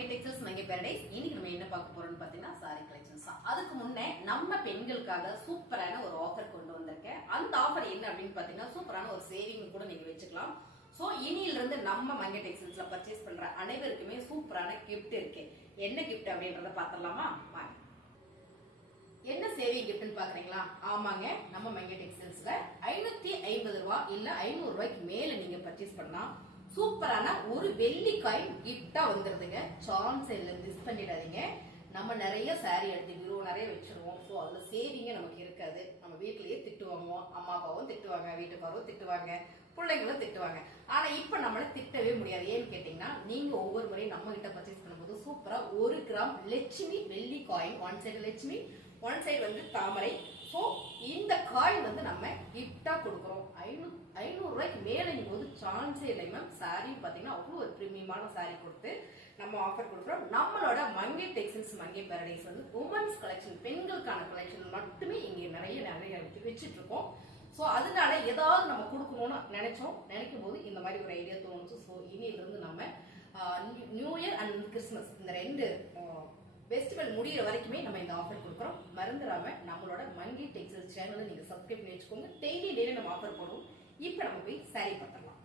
மங்கை textiles மங்கை paradise இன்னைக்கு நம்ம என்ன பார்க்க போறோம்னு பாத்தீங்கன்னா சாரி கலெக்ஷன்ஸ் தான். அதுக்கு முன்னே நம்ம பெண்களுக்காக சூப்பரான ஒரு ஆஃபர் கொண்டு வந்திருக்கேன். அந்த ஆஃபர் என்ன அப்படின்னு பாத்தீங்கன்னா சூப்பரான ஒரு சேவிங் கூட நீங்க வச்சுக்கலாம். சோ இனியில இருந்து நம்ம மங்கை டெக்ஸ்டைல்ஸ்ல பர்ச்சேஸ் பண்ற அனைவருக்குமே சூப்பரான கிஃப்ட் இருக்கு. என்ன கிஃப்ட் அப்படின்றத பாத்திரலாமா வாங்க. என்ன சேவிங் கிஃப்ட்னு பாக்குறீங்களா ஆமாங்க நம்ம மங்கை டெக்ஸ்டைல்ஸ்ல ஐநூத்தி ஐம்பது ரூபா இல்ல ஐநூறு ரூபாய்க்கு மேல நீங்க பர்ச்சேஸ் பண்ணலாம். சூப்பரான ஒரு வெள்ளி காயின் கிஃப்டா வந்துருதுங்க. சான்ஸ் இல்ல மிஸ் பண்ணிடாதீங்க. நம்ம நிறைய சாரி எடுத்துக்கிறோம் நிறைய வச்சிருவோம். ஸோ அதுல சேவிங்கே நமக்கு இருக்காது. நம்ம வீட்லயே திட்டு வாங்குவோம் அம்மா அப்பாவும் திட்டுவாங்க வீட்டுக்காரவும் திட்டுவாங்க பிள்ளைங்களும் திட்டுவாங்க. ஆனா இப்ப நம்மள திட்டவே முடியாது. ஏன்னு கேட்டீங்கன்னா நீங்க ஒவ்வொரு முறையும் நம்ம கிட்ட பர்ச்சேஸ் பண்ணும்போது சூப்பரா ஒரு கிராம் லட்சுமி வெள்ளி coin one side Lakshmi one side வந்து தாமரை ஸோ இந்த காயின் வந்து நம்ம கிஃப்டாக கொடுக்குறோம். ஐநூறு ஐநூறு ரூபாய்க்கு மேலே போது சான்ஸே இல்லை மேம் சாரி பார்த்தீங்கன்னா அவ்வளோ ஒரு ப்ரீமியமான சாரி கொடுத்து நம்ம ஆஃபர் கொடுக்குறோம். நம்மளோட மங்கை டெக்ஸ்டைல்ஸ் மங்கை பேரடைஸ் வந்து உமன்ஸ் கலெக்ஷன் பெண்களுக்கான கலெக்ஷன் மட்டுமே இங்கே நிறைய நிறைய வச்சுட்டு இருக்கோம் ஸோ அதனால ஏதாவது நம்ம கொடுக்கணும்னு நினைச்சோம். நினைக்கும் போது இந்த மாதிரி ஒரு ஐடியா தோணுச்சு. ஸோ இனியிலிருந்து நம்ம நியூ இயர் அண்ட் கிறிஸ்மஸ் இந்த ரெண்டு ஃபெஸ்டிவல் முடிகிற வரைக்குமே நம்ம இந்த ஆஃபர் கொடுக்குறோம். மறந்துடாம நம்மளோட மங்கி டெக்ஸ்டைல் சேனலை நீங்க சப்ஸ்கிரைப் பண்ணி வச்சுக்கோங்க டெய்லி டெய்லி நம்ம ஆஃபர் போடுவோம். இப்போ நம்ம போய் சாரி பார்த்துடலாம்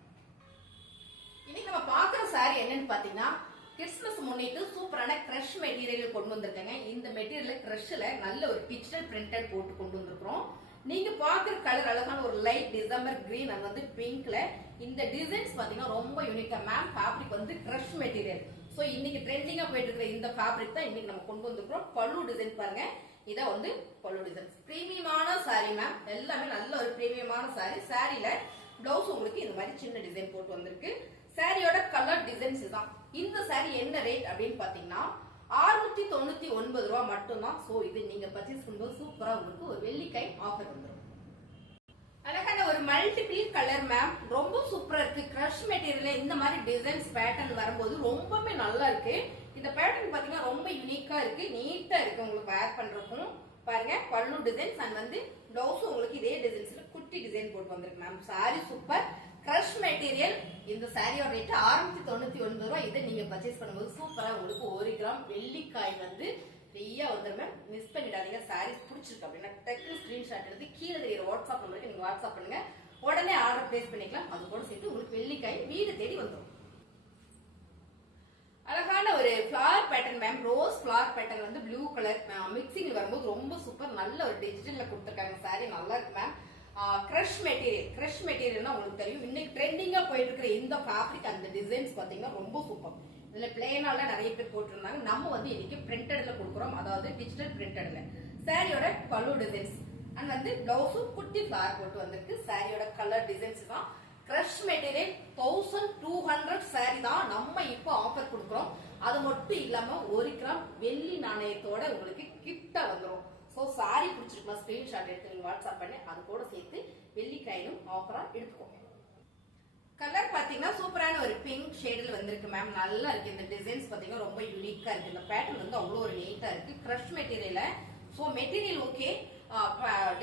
இன்னைக்கு நம்ம பார்க்குற சாரி என்னன்னு பார்த்தீங்கன்னா கிறிஸ்மஸ் முன்னிட்டு சூப்பரான க்ரஷ் மெட்டீரியல் கொண்டு வந்திருக்கேங்க. இந்த மெட்டீரியல் க்ரஷ்ல நல்ல ஒரு டிஜிட்டல் பிரிண்டட் போட்டு கொண்டு வந்திருக்கிறோம். நீங்க பாக்குற கலர் அழகான ஒரு லைட் டிசம்பர் கிரீன் அது வந்து பிங்க்ல இந்த டிசைன்ஸ் பாத்தீங்கன்னா ரொம்ப யூனிக்கா மேம் ஃபேப்ரிக் வந்து க்ரஷ் மெட்டீரியல் சோ இன்னைக்கு ட்ரெண்டிங்கா போயிட்டு இருக்கிற இந்த ஃபேப்ரிக் தான் இன்னைக்கு நம்ம கொண்டு வந்திருக்கிறோம். பல்லு டிசைன் பாருங்க. இதான் வந்து பல்லு டிசைன் பிரீமியமான சாரி மேம் எல்லாமே நல்ல ஒரு பிரீமியமான சாரி சாரியில பிளவுஸ் உங்களுக்கு இந்த மாதிரி சின்ன டிசைன் போட்டு வந்திருக்கு. சாரியோட கலர் டிசைன்ஸ் தான் இந்த சாரி என்ன ரேட் அப்படின்னு பாத்தீங்கன்னா அறுநூத்தி தொண்ணூத்தி ஒன்பது ரூபா மட்டும்தான். சோ இது நீங்க பர்ச்சேஸ் பண்ணும்போது சூப்பரா உங்களுக்கு ஒரு வெள்ளிக்காய் ஆஃபர் வந்துடும் அழகான ஒரு மல்டிபிள் கலர் மேம் ரொம்ப சூப்பரா இருக்கு. கிரஷ் மெட்டீரியல் இந்த மாதிரி டிசைன்ஸ் பேட்டர்ன் வரும்போது ரொம்பவே நல்லா இருக்கு. இந்த பேட்டர்ன் பாத்தீங்கன்னா ரொம்ப யூனிக்கா இருக்கு. நீட்டா இருக்கு உங்களுக்கு வேர் பண்றதுக்கும். பாருங்க பல்லு டிசைன்ஸ் அண்ட் வந்து பிளவுஸ் உங்களுக்கு இதே டிசைன்ஸ்ல குட்டி டிசைன் போட்டு வந்திருக்கு ma'am sari super crush material இந்த சாரியோட ரேட்டு ஆறுநூத்தி தொண்ணூத்தி ஒன்பது ரூபாய். இதை நீங்க பர்ச்சேஸ் பண்ணும்போது சூப்பரா உங்களுக்கு ஒரு கிராம் வெள்ளிக்காய் வந்து ஃப்ரீயா வந்துருமே மிஸ் பண்ணிடாதீங்க. சாரீஸ் பிடிச்சிருக்கு அப்படின்னா டக்கு ஸ்கிரீன்ஷாட் எடுத்து கீழே தெரியுற வாட்ஸ்அப் நம்பருக்கு நீங்க வாட்ஸ்அப் பண்ணுங்க. உடனே ஆர்டர் பிளேஸ் பண்ணிக்கலாம். அது கூட சேர்த்து உங்களுக்கு வெள்ளிக்காய் வீடு தேடி வந்துடும் அழகான ஒரு flower pattern ma'am rose flower pattern வந்து ப்ளூ கலர் மிக்சிங் வரும்போது ரொம்ப சூப்பர் நல்ல ஒரு டிஜிட்டல்ல கொடுத்துருக்காங்க. சாரி நல்லா இருக்கு மேம் கிரஷ் மெட்டீரியல் கிரஷ் மெட்டீரியல்னா உங்களுக்கு தெரியும். இன்னைக்கு ட்ரெண்டிங்கா போயிட்டு இருக்கிற இந்த ஃபேப்ரிக் அந்த டிசைன்ஸ் பாத்தீங்கன்னா ரொம்ப சூப்பர் இதில் பிளேனால நிறைய பேர் போட்டிருந்தாங்க. நம்ம வந்து இன்னைக்கு பிரிண்டட்ல கொடுக்குறோம். அதாவது டிஜிட்டல் பிரிண்டட்ல சாரியோட பலு டிசைன்ஸ் அண்ட் வந்து பிளவுஸும் குட்டி ஃபிளார் போட்டு வந்திருக்கு. சாரியோட கலர் டிசைன்ஸ் தான். Crush material thousand two hundred sari தான் நம்ம இப்போ ஆஃபர் கொடுக்குறோம். அது மட்டும் இல்லாம ஒரு கிராம் வெள்ளி நாணயத்தோட உங்களுக்கு கிட்ட வந்துடும் ஸோ சாரி பிடிச்சிருக்கலாம் ஸ்கிரீன்ஷாட் எடுத்து நீங்கள் வாட்ஸ்அப் பண்ணி அது கூட சேர்த்து வெள்ளிக்காயினும் ஆஃபராக எடுத்துக்கோங்க. கலர் பாத்தீங்கன்னா சூப்பரான ஒரு பிங்க் ஷேடில் வந்திருக்கு மேம் நல்லா இருக்கு. இந்த டிசைன்ஸ் பாத்தீங்கன்னா ரொம்ப யூனிக்கா இருக்கு. இந்த பேட்டர்ன் வந்து அவ்வளோ ஒரு நீட்டா இருக்கு. கிரஷ் மெட்டீரியல ஸோ மெட்டீரியல் ஓகே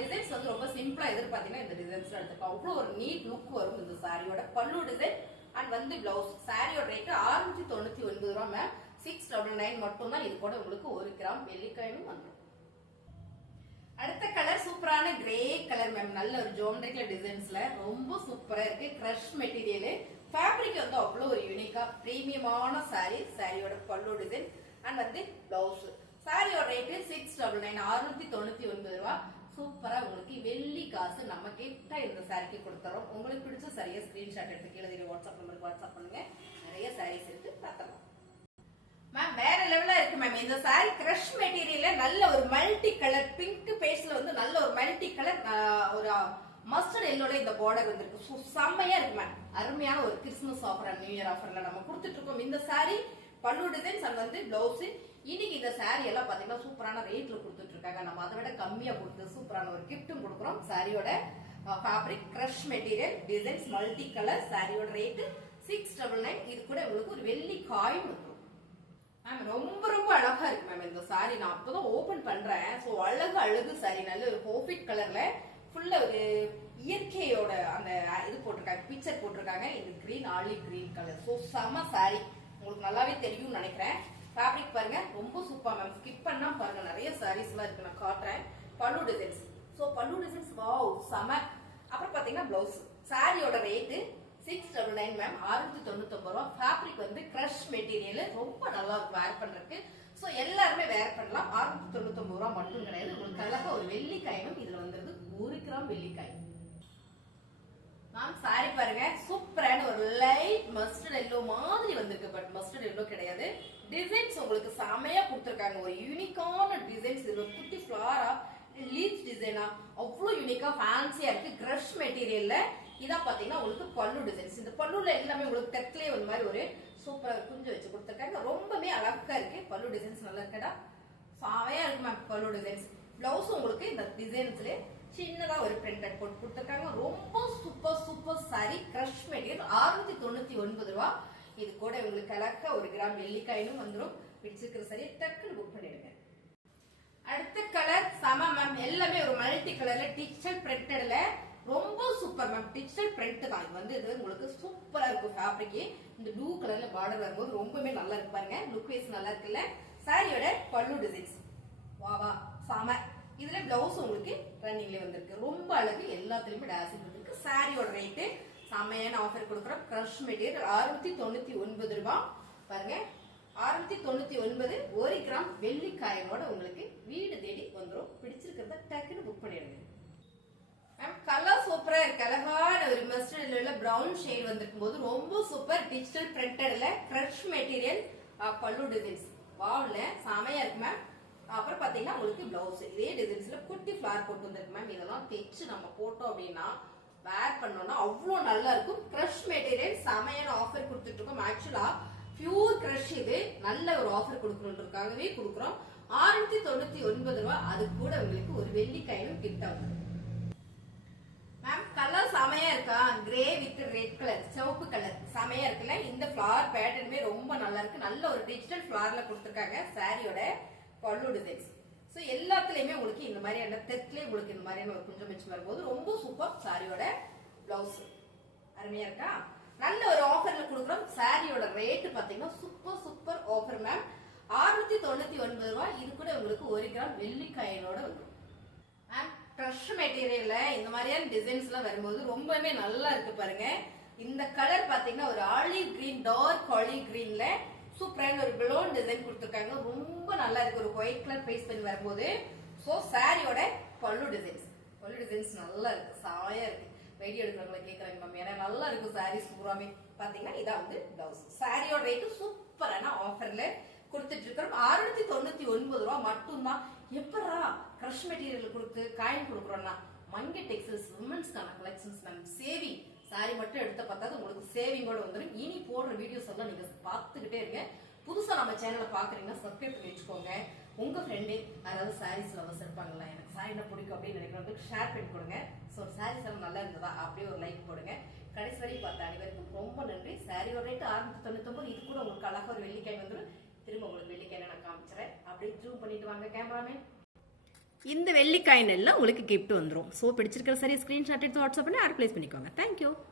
டிசைன்ஸ் வந்து ரொம்ப சிம்பிளா எதிர்பார்த்தீங்கன்னா இந்த டிசைன்ஸ் எடுத்துக்கலாம். அவ்வளோ ஒரு நீட் லுக் வரும் இந்த சாரியோட பல்லு டிசைன் அண்ட் வந்து பிளவுஸ் சாரியோட ரேட்டு அறுநூத்தி தொண்ணூத்தி ஒன்பது ரூபா மேம் சிக்ஸ் டபுள் நைன் மட்டும் தான் இது கூட உங்களுக்கு ஒரு கிராம் வெள்ளிக்காயும் வந்துடும் அடுத்த கலர் சூப்பரான கிரே கலர் மேம் நல்ல ஒரு ஜோமெட்ரிக்கல் டிசைன்ஸ்ல ரொம்ப சூப்பரா இருக்கு. கிரஷ் மெட்டீரியல் ஃபேப்ரிக் வந்து அவ்வளோ ஒரு யூனிக்கா பிரீமியமான சாரி சாரியோட பல்லு டிசைன் அண்ட் வந்து பிளவுஸ் சாரியோட ரேட்டு சிக்ஸ் டபுள் நைன் அறுநூத்தி தொண்ணூத்தி ஒன்பது ரூபா. சூப்பரா உங்களுக்கு வெள்ளி காசு நம்ம கிட்ட இந்த சாரிக்கு கொடுத்துறோம். உங்களுக்கு பிடிச்ச சரியா ஸ்கிரீன்ஷாட் எடுத்து கீழே வாட்ஸ்அப் நம்பருக்கு வாட்ஸ்அப் பண்ணுங்க. நிறைய சாரீஸ் இருக்கு. பார்த்தலாம் மேம் வேற லெவலா இருக்கு மேம் இந்த சாரி கிரஷ் மெட்டீரியல்ல நல்ல ஒரு மல்டி கலர் பிங்க் பேஸ்ல வந்து நல்ல ஒரு மல்டி கலர் ஒரு மஸ்டர்ட் எல்லோட இந்த பார்டர் வந்திருக்கு. So, செம்மையா இருக்கு மேம் அருமையான ஒரு கிறிஸ்துமஸ் ஆஃபர் நியூ இயர் ஆஃபர்ல நம்ம கொடுத்துட்டு இருக்கோம் இந்த சாரி பல்லு டிசைன்ஸ் அண்ட் வந்து பிளவுஸ் இன்னைக்கு இந்த சாரி எல்லாம் பாத்தீங்கன்னா சூப்பரான ரேட்ல கொடுத்துட்டு இருக்காங்க நம்ம அதை விட கம்மியா கொடுத்து சூப்பரான ஒரு கிஃப்ட்டும் கொடுக்குறோம். சாரியோட fabric crush material designs multi colour சாரியோட ரேட்டு சிக்ஸ் டபுள் நைன் இது கூட உங்களுக்கு ஒரு வெள்ளி காயின் இருக்கும் மேம் ரொம்ப ரொம்ப அழகா இருக்கு மேம் இந்த சாரி நான் அப்பதான் ஓபன் பண்றேன். சோ அழகு அழகு சாரி நல்ல ஒரு ஹோபிட் கலர்ல ஃபுல்லா ஒரு இயற்கையோட அந்த இது போட்டிருக்காங்க பிக்சர் போட்டிருக்காங்க. இது green olive green colour so செம சாரி உங்களுக்கு நல்லாவே தெரியும்னு நினைக்கிறேன். ஃபேப்ரிக் பாருங்க ரொம்ப சூப்பர் மேம் ஸ்கிப் பண்ணா பாருங்க நிறைய சாரீஸ் எல்லாம் இருக்கு. நான் காட்டுறேன். Pallu designs so pallu designs wow செம. அப்புறம் பாத்தீங்கன்னா பிளவுஸ் சாரியோட rate six double nine ma'am ஆறுநூத்தி தொண்ணூத்தொம்பது ரூபா. ஃபேப்ரிக் வந்து கிரஷ் மெட்டீரியல் ரொம்ப நல்லா இருக்கும் வேர் பண்றதுக்கு. ஸோ எல்லாருமே வேர் பண்ணலாம். அறுநூத்தி தொண்ணூத்தொம்பது ரூபா மட்டும் கிடையாது. உங்களுக்கு அழகா ஒரு வெள்ளிக்காயும் இதுல வந்துருது. ஒரு கிராம் வெள்ளிக்காய். மேம் சாரி பாருங்க. சூப்பரான ஒரு லைட் மஸ்டர்ட் எல்லோ மாதிரி வந்திருக்கு பட் மஸ்டர்ட் எல்லோ கிடையாது. டிசைன்ஸ் உங்களுக்கு செமையா கொடுத்துருக்காங்க. ஒரு யூனிக்கான டிசைன்ஸ் இது ஒரு குட்டி ஃபிளாரா லீவ்ஸ் டிசைனா அவ்வளோ யூனிக்கா ஃபேன்சியா இருக்கு. கிரஷ் மெட்டீரியல்ல இதான் பாத்தீங்கன்னா உங்களுக்கு பல்லு டிசைன்ஸ் இந்த பல்லுல எல்லாமே உங்களுக்கு தெற்கலே ஒரு மாதிரி ஒரு சூப்பரா குஞ்சு வச்சு கொடுத்துருக்காங்க. ரொம்பவே அழகா இருக்கு. பல்லு டிசைன்ஸ் நல்லா இருக்கடா. சாவையா இருக்கு மேம் பல்லு டிசைன்ஸ் பிளவுஸ் உங்களுக்கு இந்த டிசைன்ஸ்ல சின்னதா ஒரு பிரிண்டட் போட்டு கொடுத்துருக்காங்க. ரொம்ப super super sari crush material அறுநூத்தி தொண்ணூத்தி ஒன்பது ரூபா. இது கூட உங்களுக்கு அழகா ஒரு கிராம் வெள்ளிக்காயினும் வந்துடும் பிடிச்சிருக்கிற சரி டக்குன்னு புக் பண்ணிடுங்க. அடுத்த கலர் சம மேம் எல்லாமே ஒரு மல்டி கலர்ல டிஜிட்டல் பிரிண்டட்ல ரொம்ப சூப்பர் மேம் டிஜிட்டல் பிரிண்ட் தான் இது வந்து இது உங்களுக்கு சூப்பரா இருக்கும் ஃபேப்ரிக் இந்த ப்ளூ கலர்ல பார்டர் வரும்போது ரொம்பவே நல்லா இருக்கு பாருங்க. லுக் வைஸ் நல்லா இருக்குல்ல. சாரியோட பல்லு டிசைன்ஸ் வா வா. சாம. இதுல பிளவுஸ் உங்களுக்கு ரன்னிங்ல வந்திருக்கு. ரொம்ப அழகு. எல்லாத்துலயுமே டேசிங் வந்திருக்கு. சாரியோட ரேட்டு செம்மையான ஆஃபர் கொடுக்குறோம். க்ரஷ் மெட்டீரியல் அறுநூத்தி தொண்ணூத்தி ஒன்பது ரூபாய் பாருங்க. அறுநூத்தி தொண்ணூத்தி ஒன்பது ஒரு கிராம் வெள்ளிக்காயனோட உங்களுக்கு வீடு தேடி வந்துடும் பிடிச்சிருக்கிறத டக்குன்னு புக் பண்ணிடுங்க. கலர் சூப்பரா இருக்கு. அழகான ஒரு மஸ்டர்ட்ல உள்ள பிரவுன் ஷேட் வந்திருக்கும் போது ரொம்ப சூப்பர் டிஜிட்டல் பிரிண்டட்ல கிரஷ் மெட்டீரியல் பல்லு டிசைன்ஸ் வாவ்ல செமையா இருக்கு மேம் அப்புறம் பாத்தீங்கன்னா உங்களுக்கு பிளவுஸ் இதே டிசைன்ஸ்ல குட்டி ஃபிளார் போட்டு வந்திருக்கு மேம் இதெல்லாம் தைச்சு நம்ம போட்டோம் அப்படின்னா வேர் பண்ணோம்னா அவ்வளோ நல்லா இருக்கும். கிரஷ் மெட்டீரியல் செமையான ஆஃபர் கொடுத்துட்டு இருக்கோம். ஆக்சுவலா பியூர் கிரஷ் இது நல்ல ஒரு ஆஃபர் கொடுக்கணுன்றதுக்காகவே கொடுக்குறோம். ஆயிரத்தி தொண்ணூத்தி ஒன்பது ரூபாய் அது கூட உங்களுக்கு ஒரு வெள்ளிக்காயும் கிஃப்ட் ஆகும். செமையா இருக்கா? கிரே வித் ரெட் கலர் சிவப்பு கலர் செமையா இருக்குல்ல? இந்த ஃபிளவர் பேட்டர்னுமே ரொம்ப நல்லா இருக்கு. நல்ல ஒரு டிஜிட்டல் ஃபிளவர்ல கொடுத்துருக்காங்க சாரியோட பல்லு டிசைன்ஸ் ஸோ எல்லாத்துலயுமே உங்களுக்கு இந்த மாதிரியான தெற்குலேயே உங்களுக்கு இந்த மாதிரியான ஒரு குஞ்சம் வச்சு வரும்போது ரொம்ப சூப்பர் சாரியோட பிளவுஸ் அருமையா இருக்கா? நல்ல ஒரு ஆஃபர்ல கொடுக்குறோம். சாரியோட ரேட்டு பாத்தீங்கன்னா சூப்பர் சூப்பர் ஆஃபர் மேம் ஆறுநூத்தி தொண்ணூத்தி ஒன்பது ரூபாய். இது கூட உங்களுக்கு ஒரு கிராம் வெள்ளிக்காயனோட வந்துடும் க்ரஷ் மெட்டீரியல்ல இந்த மாதிரியான டிசைன்ஸ் எல்லாம் வரும்போது ரொம்பவே நல்லா இருக்கு பாருங்க. இந்த கலர் பாத்தீங்கன்னா ஒரு ஆலிவ் கிரீன் டார்க் ஆலிவ் கிரீன்ல சூப்பரான ஒரு பிளோன் டிசைன் கொடுத்துருக்காங்க. ரொம்ப நல்லா இருக்கு. ஒரு ஒயிட் கலர் பேஸ் பண்ணி வரும்போது. ஸோ சாரியோட பல்லு டிசைன்ஸ் பல்லு டிசைன்ஸ் நல்லா இருக்கு. சாயா இருக்கு. வெடி எடுக்கிறவங்கள கேட்குறாங்க மேம் ஏன்னா நல்லா இருக்கும் சாரீஸ் பூராமே. பாத்தீங்கன்னா இதான் வந்து பிளவுஸ் சாரியோட ரேட்டு சூப்பரான ஆஃபர்ல கொடுத்துட்டு இருக்கிறோம். அறுநூத்தி தொண்ணூத்தி ஒன்பது ரூபா மட்டும்தான். எப்படா க்ரஷ் மெட்டீரியல் கொடுத்து காயின் கொடுக்குறோம்னா மங்கி டெக்ஸ்டைல்ஸ் உமன்ஸ்க்கான கலெக்ஷன்ஸ் மேம் சேவிங் சாரி மட்டும் எடுத்த பார்த்தா உங்களுக்கு சேவிங்கோட வந்துடும் இனி போடுற வீடியோஸ் எல்லாம் நீங்க பார்த்துக்கிட்டே இருங்க. புதுசா நம்ம சேனலை பாக்குறீங்கன்னா சப்ஸ்கிரைப் பண்ணி வச்சுக்கோங்க. உங்க ஃப்ரெண்டு அதாவது சாரீஸ் லவர்ஸ் இருப்பாங்களா எனக்கு சாரினா பிடிக்கும் அப்படின்னு நினைக்கிறவங்களுக்கு ஷேர் பண்ணி கொடுங்க. ஸோ சாரீஸ் எல்லாம் நல்லா இருந்ததா? அப்படியே ஒரு லைக் போடுங்க. கடைசி வரைக்கும் பார்த்த அனைவருக்கும் ரொம்ப நன்றி. சாரியோட ரேட்டு அறுநூத்தி தொண்ணூத்தொன்பது. இது கூட உங்களுக்கு அழகாக ஒரு வெள்ளிக்காய் வந்துடும் திரும்ப உங்களுக்கு வெள்ளிக்காய் நான் காமிச்சிடறேன். அப்படியே ஜூம் பண்ணிட்டு வாங்க கேமராமேன் இந்த வெள்ளிக்காயின் எல்லாம் உங்களுக்கு கிஃப்ட் வந்துடும் ஸோ பிடிச்சிருக்கிற சரி ஸ்க்ரீன்ஷாட் எடுத்து வாட்ஸ்அப் பண்ணி ஆட் பிளேஸ் பண்ணிக்கோங்க. தேங்க்யூ